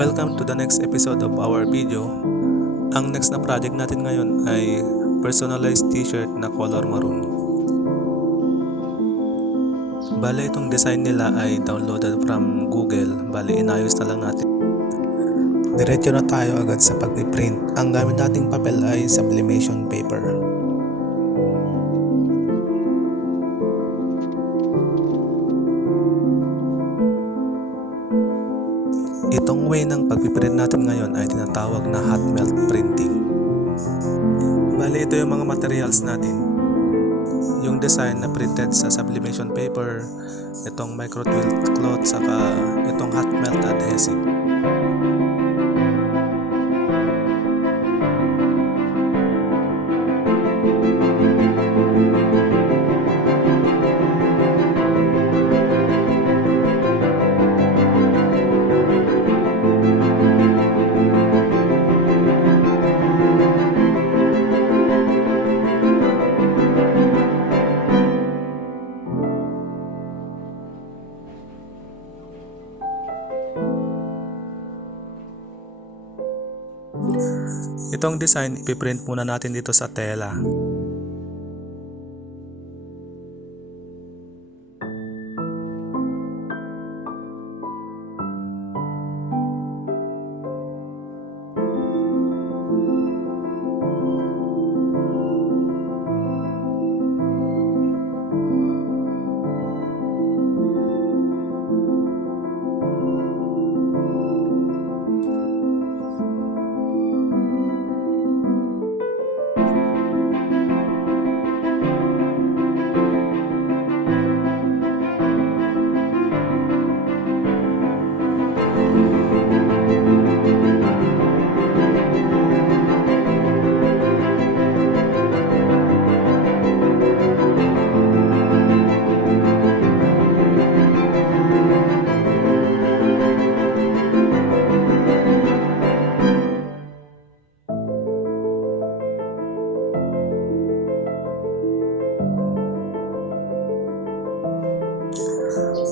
Welcome to the next episode of our video. Ang next na project natin ngayon ay personalized t-shirt na color maroon. Bale itong design nila ay downloaded from Google. Bale inayos na lang natin. Diretso na tayo agad sa pag-print. Ang gamit nating papel ay sublimation paper. Itong way ng pagpiprint natin ngayon ay tinatawag na hot melt printing. Bali ito yung mga materials natin. Yung design na printed sa sublimation paper, itong micro twill cloth, saka itong hot melt adhesive. Itong design, ipiprint muna natin dito sa tela.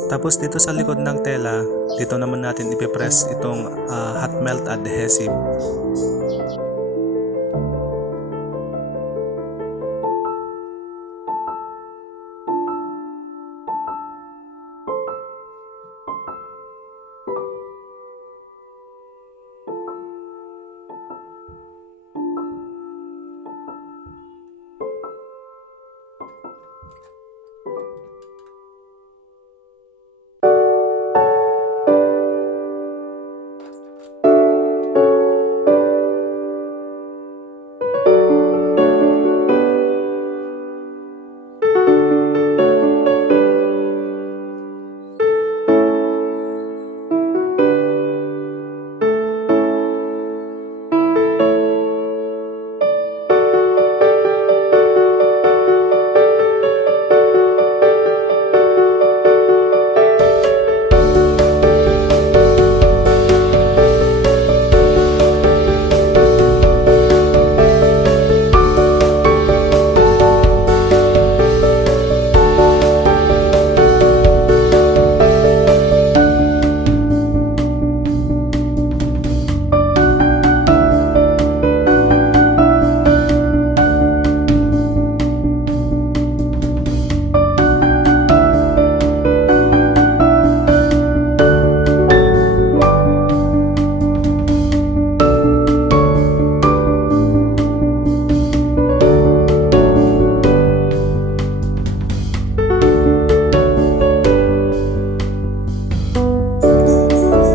Tapos dito sa likod ng tela, dito naman natin ipipress itong hot melt adhesive.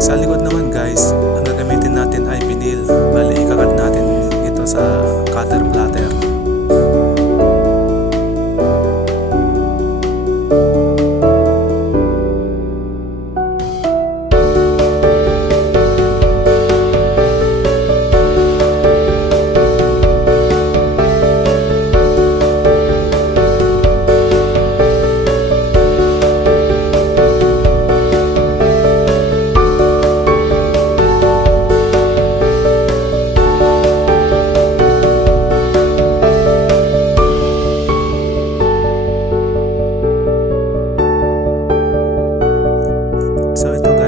Sa likod naman guys, ang gagamitin natin ay vinyl. Bali ikakat natin ito sa cutter platter.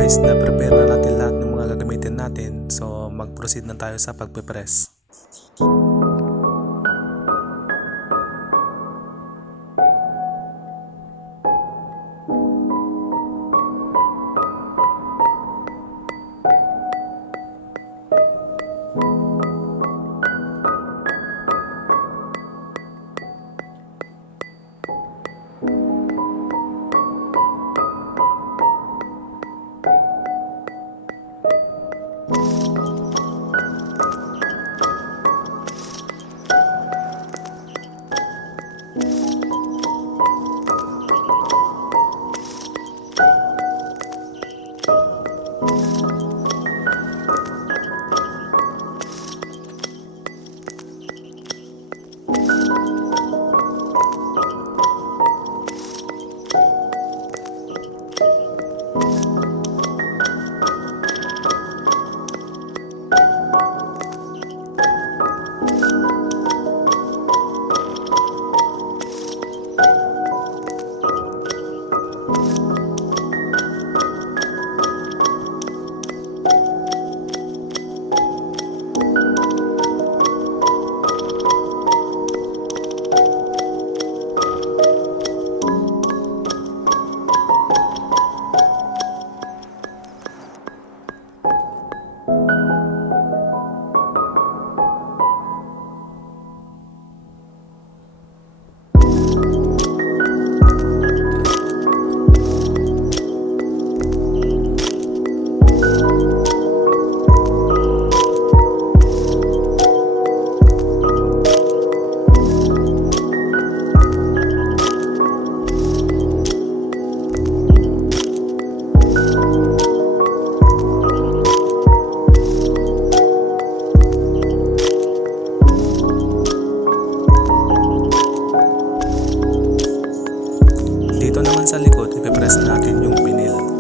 guys, na-prepare na natin lahat ng mga gagamitin natin. mag-proceed na tayo sa pagpe-press. Dito naman sa likod, ipe-press natin yung vinyl.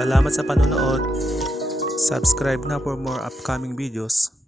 Salamat sa panonood. Subscribe na for more upcoming videos.